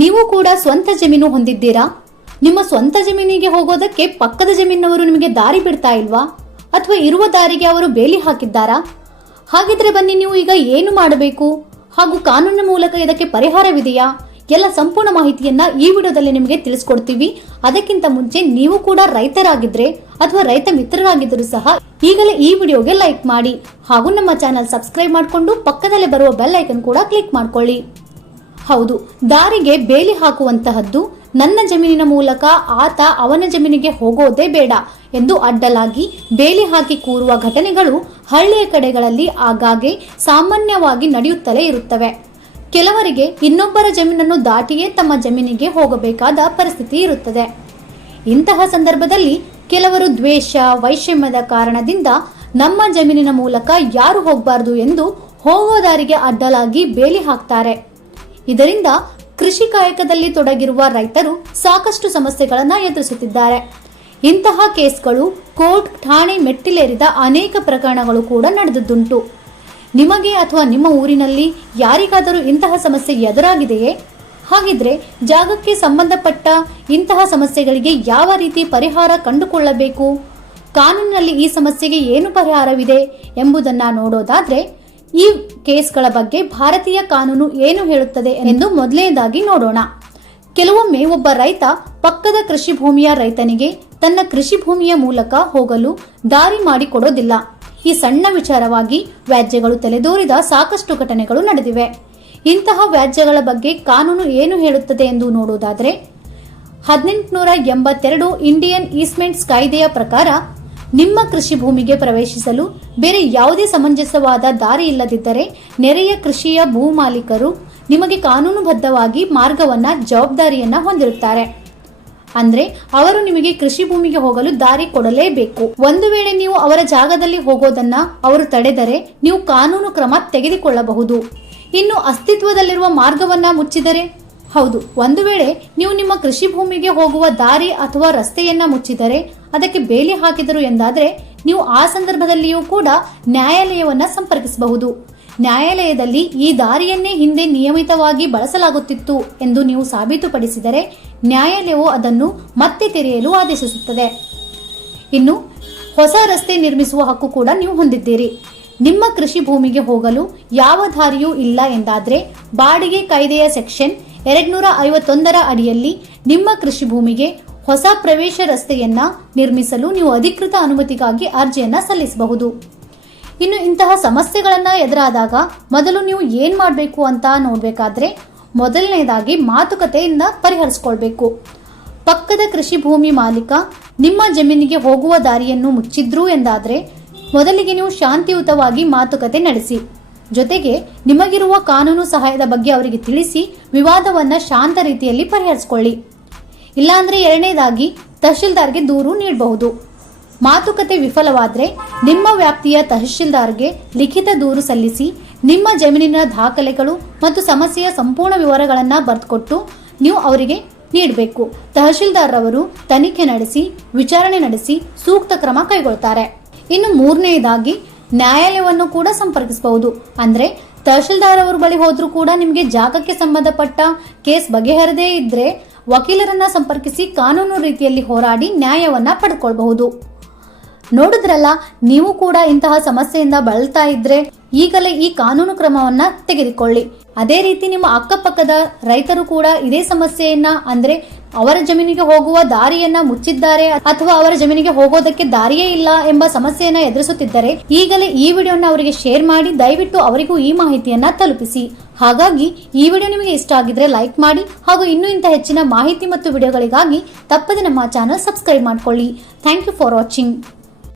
ನೀವು ಕೂಡ ಸ್ವಂತ ಜಮೀನು ಹೊಂದಿದ್ದೀರಾ? ನಿಮ್ಮ ಸ್ವಂತ ಜಮೀನಿಗೆ ಹೋಗೋದಕ್ಕೆ ಪಕ್ಕದ ಜಮೀನವರು ನಿಮಗೆ ದಾರಿ ಬಿಡ್ತಾ ಇಲ್ವಾ? ಅಥವಾ ಇರುವ ದಾರಿಗೆ ಅವರು ಬೇಲಿ ಹಾಕಿದ್ದಾರಾ? ಹಾಗಿದ್ರೆ ಬನ್ನಿ, ನೀವು ಈಗ ಏನು ಮಾಡಬೇಕು? ಹಾಗೂ ಕಾನೂನಿನ ಮೂಲಕ ಇದಕ್ಕೆ ಪರಿಹಾರವಿದೆಯಾ? ಎಲ್ಲ ಸಂಪೂರ್ಣ ಮಾಹಿತಿಯನ್ನ ಈ ವಿಡಿಯೋದಲ್ಲಿ ನಿಮಗೆ ತಿಳಿಸ್ಕೊಡ್ತೀವಿ. ಅದಕ್ಕಿಂತ ಮುಂಚೆ ನೀವು ಕೂಡ ರೈತರಾಗಿದ್ರೆ ಅಥವಾ ರೈತ ಮಿತ್ರರಾಗಿದ್ದರೂ ಸಹ ಈಗಲೇ ಈ ವಿಡಿಯೋಗೆ ಲೈಕ್ ಮಾಡಿ ಹಾಗೂ ನಮ್ಮ ಚಾನಲ್ ಸಬ್ಸ್ಕ್ರೈಬ್ ಮಾಡಿಕೊಂಡು ಪಕ್ಕದಲ್ಲೇ ಬರುವ ಬೆಲ್ ಐಕನ್ ಕೂಡ ಕ್ಲಿಕ್ ಮಾಡ್ಕೊಳ್ಳಿ. ಹೌದು, ದಾರಿಗೆ ಬೇಲಿ ಹಾಕುವಂತಹದ್ದು ನನ್ನ ಜಮೀನಿನ ಮೂಲಕ ಆತ ಅವನ ಜಮೀನಿಗೆ ಹೋಗೋದೇ ಬೇಡ ಎಂದು ಅಡ್ಡಲಾಗಿ ಬೇಲಿ ಹಾಕಿ ಕೂರುವ ಘಟನೆಗಳು ಹಳ್ಳಿಯ ಕಡೆಗಳಲ್ಲಿ ಆಗಾಗ್ಗೆ ಸಾಮಾನ್ಯವಾಗಿ ನಡೆಯುತ್ತಲೇ ಇರುತ್ತವೆ. ಕೆಲವರಿಗೆ ಇನ್ನೊಬ್ಬರ ಜಮೀನನ್ನು ದಾಟಿಯೇ ತಮ್ಮ ಜಮೀನಿಗೆ ಹೋಗಬೇಕಾದ ಪರಿಸ್ಥಿತಿ ಇರುತ್ತದೆ. ಇಂತಹ ಸಂದರ್ಭದಲ್ಲಿ ಕೆಲವರು ದ್ವೇಷ, ವೈಷಮ್ಯದ ಕಾರಣದಿಂದ ನಮ್ಮ ಜಮೀನಿನ ಮೂಲಕ ಯಾರು ಹೋಗಬಾರದು ಎಂದು ಹೋಗೋ ದಾರಿಗೆ ಅಡ್ಡಲಾಗಿ ಬೇಲಿ ಹಾಕ್ತಾರೆ. ಇದರಿಂದ ಕೃಷಿ ಕಾಯಕದಲ್ಲಿ ತೊಡಗಿರುವ ರೈತರು ಸಾಕಷ್ಟು ಸಮಸ್ಯೆಗಳನ್ನು ಎದುರಿಸುತ್ತಿದ್ದಾರೆ. ಇಂತಹ ಕೇಸ್ಗಳು ಕೋರ್ಟ್, ಠಾಣೆ ಮೆಟ್ಟಿಲೇರಿದ ಅನೇಕ ಪ್ರಕರಣಗಳು ಕೂಡ ನಡೆದದ್ದುಂಟು. ನಿಮಗೆ ಅಥವಾ ನಿಮ್ಮ ಊರಿನಲ್ಲಿ ಯಾರಿಗಾದರೂ ಇಂತಹ ಸಮಸ್ಯೆ ಎದುರಾಗಿದೆಯೇ? ಹಾಗಿದ್ರೆ ಜಾಗಕ್ಕೆ ಸಂಬಂಧಪಟ್ಟ ಇಂತಹ ಸಮಸ್ಯೆಗಳಿಗೆ ಯಾವ ರೀತಿ ಪರಿಹಾರ ಕಂಡುಕೊಳ್ಳಬೇಕು? ಕಾನೂನಿನಲ್ಲಿ ಈ ಸಮಸ್ಯೆಗೆ ಏನು ಪರಿಹಾರವಿದೆ ಎಂಬುದನ್ನು ನೋಡೋದಾದ್ರೆ ಈ ಕೇಸ್ಗಳ ಬಗ್ಗೆ ಭಾರತೀಯ ಕಾನೂನು ಏನು ಹೇಳುತ್ತದೆ ಎಂದು ಮೊದಲನೇದಾಗಿ ನೋಡೋಣ. ಕೆಲವೊಮ್ಮೆ ಒಬ್ಬ ರೈತ ಪಕ್ಕದ ಕೃಷಿ ಭೂಮಿಯ ರೈತನಿಗೆ ತನ್ನ ಕೃಷಿ ಭೂಮಿಯ ಮೂಲಕ ಹೋಗಲು ದಾರಿ ಮಾಡಿಕೊಡೋದಿಲ್ಲ. ಈ ಸಣ್ಣ ವಿಚಾರವಾಗಿ ವ್ಯಾಜ್ಯಗಳು ತಲೆದೋರಿದ ಸಾಕಷ್ಟು ಘಟನೆಗಳು ನಡೆದಿವೆ. ಇಂತಹ ವ್ಯಾಜ್ಯಗಳ ಬಗ್ಗೆ ಕಾನೂನು ಏನು ಹೇಳುತ್ತದೆ ಎಂದು ನೋಡುವುದಾದರೆ ಹದಿನೆಂಟುನೂರ ಎಂಬತ್ತೆರಡು ಇಂಡಿಯನ್ ಈಸ್ಮೆಂಟ್ಸ್ ಕಾಯ್ದೆಯ ಪ್ರಕಾರ ನಿಮ್ಮ ಕೃಷಿ ಭೂಮಿಗೆ ಪ್ರವೇಶಿಸಲು ಬೇರೆ ಯಾವುದೇ ಸಮಂಜಸವಾದ ದಾರಿ ಇಲ್ಲದಿದ್ದರೆ ನೆರೆಯ ಕೃಷಿಯ ಭೂಮಾಲೀಕರು ನಿಮಗೆ ಕಾನೂನುಬದ್ಧವಾಗಿ ಮಾರ್ಗವನ್ನ, ಜವಾಬ್ದಾರಿಯನ್ನ ಹೊಂದಿರುತ್ತಾರೆ. ಅಂದ್ರೆ ಅವರು ನಿಮಗೆ ಕೃಷಿ ಭೂಮಿಗೆ ಹೋಗಲು ದಾರಿ ಕೊಡಲೇಬೇಕು. ಒಂದು ವೇಳೆ ನೀವು ಅವರ ಜಾಗದಲ್ಲಿ ಹೋಗೋದನ್ನ ಅವರು ತಡೆದರೆ ನೀವು ಕಾನೂನು ಕ್ರಮ ತೆಗೆದುಕೊಳ್ಳಬಹುದು. ಇನ್ನು ಅಸ್ತಿತ್ವದಲ್ಲಿರುವ ಮಾರ್ಗವನ್ನ ಮುಚ್ಚಿದರೆ ಹೌದು, ಒಂದು ವೇಳೆ ನೀವು ನಿಮ್ಮ ಕೃಷಿ ಭೂಮಿಗೆ ಹೋಗುವ ದಾರಿ ಅಥವಾ ರಸ್ತೆಯನ್ನ ಮುಚ್ಚಿದರೆ, ಅದಕ್ಕೆ ಬೇಲಿ ಹಾಕಿದರು ಎಂದಾದರೆ, ನೀವು ಆ ಸಂದರ್ಭದಲ್ಲಿಯೂ ಕೂಡ ನ್ಯಾಯಾಲಯವನ್ನ ಸಂಪರ್ಕಿಸಬಹುದು. ನ್ಯಾಯಾಲಯದಲ್ಲಿ ಈ ದಾರಿಯನ್ನೇ ಹಿಂದೆ ನಿಯಮಿತವಾಗಿ ಬಳಸಲಾಗುತ್ತಿತ್ತು ಎಂದು ನೀವು ಸಾಬೀತುಪಡಿಸಿದರೆ, ನ್ಯಾಯಾಲಯವು ಅದನ್ನು ಮತ್ತೆ ತೆರೆಯಲು ಆದೇಶಿಸುತ್ತದೆ. ಇನ್ನು, ಹೊಸ ರಸ್ತೆ ನಿರ್ಮಿಸುವ ಹಕ್ಕು ಕೂಡ ನೀವು ಹೊಂದಿದ್ದೀರಿ. ನಿಮ್ಮ ಕೃಷಿ ಭೂಮಿಗೆ ಹೋಗಲು ಯಾವ ದಾರಿಯೂ ಇಲ್ಲ ಎಂದಾದರೆ, ಬಾಡಿಗೆ ಕಾಯ್ದೆಯ ಸೆಕ್ಷನ್ ಎರಡ್ನೂರ ಐವತ್ತೊಂದರ ಅಡಿಯಲ್ಲಿ ನಿಮ್ಮ ಕೃಷಿ ಭೂಮಿಗೆ ಹೊಸ ಪ್ರವೇಶ ರಸ್ತೆಯನ್ನ ನಿರ್ಮಿಸಲು ನೀವು ಅಧಿಕೃತ ಅನುಮತಿಗಾಗಿ ಅರ್ಜಿಯನ್ನ ಸಲ್ಲಿಸಬಹುದು. ಇನ್ನು ಇಂತಹ ಸಮಸ್ಯೆಗಳನ್ನ ಎದುರಾದಾಗ ಮೊದಲು ನೀವು ಏನ್ ಮಾಡಬೇಕು ಅಂತ ನೋಡಬೇಕಾದ್ರೆ ಮೊದಲನೇದಾಗಿ ಮಾತುಕತೆಯಿಂದ ಪರಿಹರಿಸ್ಕೊಳ್ಬೇಕು. ಪಕ್ಕದ ಕೃಷಿ ಭೂಮಿ ಮಾಲೀಕ ನಿಮ್ಮ ಜಮೀನಿಗೆ ಹೋಗುವ ದಾರಿಯನ್ನು ಮುಚ್ಚಿದ್ರು ಎಂದಾದ್ರೆ ಮೊದಲಿಗೆ ನೀವು ಶಾಂತಿಯುತವಾಗಿ ಮಾತುಕತೆ ನಡೆಸಿ. ಜೊತೆಗೆ ನಿಮಗಿರುವ ಕಾನೂನು ಸಹಾಯದ ಬಗ್ಗೆ ಅವರಿಗೆ ತಿಳಿಸಿ ವಿವಾದವನ್ನ ಶಾಂತ ರೀತಿಯಲ್ಲಿ ಪರಿಹರಿಸಿಕೊಳ್ಳಿ. ಇಲ್ಲಾಂದ್ರೆ ಎರಡನೇದಾಗಿ ತಹಶೀಲ್ದಾರ್ಗೆ ದೂರು ನೀಡಬಹುದು. ಮಾತುಕತೆ ವಿಫಲವಾದರೆ ನಿಮ್ಮ ವ್ಯಾಪ್ತಿಯ ತಹಶೀಲ್ದಾರ್ಗೆ ಲಿಖಿತ ದೂರು ಸಲ್ಲಿಸಿ ನಿಮ್ಮ ಜಮೀನಿನ ದಾಖಲೆಗಳು ಮತ್ತು ಸಮಸ್ಯೆಯ ಸಂಪೂರ್ಣ ವಿವರಗಳನ್ನ ಬರೆದುಕೊಟ್ಟು ನೀವು ಅವರಿಗೆ ನೀಡಬೇಕು. ತಹಶೀಲ್ದಾರ್ ಅವರು ತನಿಖೆ ನಡೆಸಿ, ವಿಚಾರಣೆ ನಡೆಸಿ ಸೂಕ್ತ ಕ್ರಮ ಕೈಗೊಳ್ತಾರೆ. ಇನ್ನು ಮೂರನೆಯದಾಗಿ ನ್ಯಾಯಾಲಯವನ್ನು ಕೂಡ ಸಂಪರ್ಕಿಸಬಹುದು. ಅಂದ್ರೆ ತಹಶೀಲ್ದಾರ್ ಅವ್ರ ಬಳಿ ಹೋದ್ರೂ ಕೂಡ ನಿಮಗೆ ಜಾಗಕ್ಕೆ ಸಂಬಂಧಪಟ್ಟ ಕೇಸ್ ಬಗೆಹರದೇ ಇದ್ರೆ ವಕೀಲರನ್ನ ಸಂಪರ್ಕಿಸಿ ಕಾನೂನು ರೀತಿಯಲ್ಲಿ ಹೋರಾಡಿ ನ್ಯಾಯವನ್ನ ಪಡ್ಕೊಳ್ಬಹುದು. ನೋಡಿದ್ರಲ್ಲ, ನೀವು ಕೂಡ ಇಂತಹ ಸಮಸ್ಯೆಯಿಂದ ಬಳಲ್ತಾ ಇದ್ರೆ ಈಗಲೇ ಈ ಕಾನೂನು ಕ್ರಮವನ್ನ ತೆಗೆದುಕೊಳ್ಳಿ. ಅದೇ ರೀತಿ ನಿಮ್ಮ ಅಕ್ಕಪಕ್ಕದ ರೈತರು ಕೂಡ ಇದೇ ಸಮಸ್ಯೆಯನ್ನ ಅಂದ್ರೆ ಅವರ ಜಮೀನಿಗೆ ಹೋಗುವ ದಾರಿಯನ್ನ ಮುಚ್ಚಿದ್ದಾರೆ ಅಥವಾ ಅವರ ಜಮೀನಿಗೆ ಹೋಗೋದಕ್ಕೆ ದಾರಿಯೇ ಇಲ್ಲ ಎಂಬ ಸಮಸ್ಯೆಯನ್ನ ಎದುರಿಸುತ್ತಿದ್ದರೆ ಈಗಲೇ ಈ ವಿಡಿಯೋನ ಅವರಿಗೆ ಶೇರ್ ಮಾಡಿ, ದಯವಿಟ್ಟು ಅವರಿಗೂ ಈ ಮಾಹಿತಿಯನ್ನ ತಲುಪಿಸಿ. ಹಾಗಾಗಿ ಈ ವಿಡಿಯೋ ನಿಮಗೆ ಇಷ್ಟ ಆಗಿದ್ರೆ ಲೈಕ್ ಮಾಡಿ ಹಾಗೂ ಇನ್ನೂ ಇಂಥ ಹೆಚ್ಚಿನ ಮಾಹಿತಿ ಮತ್ತು ವಿಡಿಯೋಗಳಿಗಾಗಿ ತಪ್ಪದೆ ನಮ್ಮ ಚಾನಲ್ ಸಬ್ಸ್ಕ್ರೈಬ್ ಮಾಡ್ಕೊಳ್ಳಿ. Thank you for watching.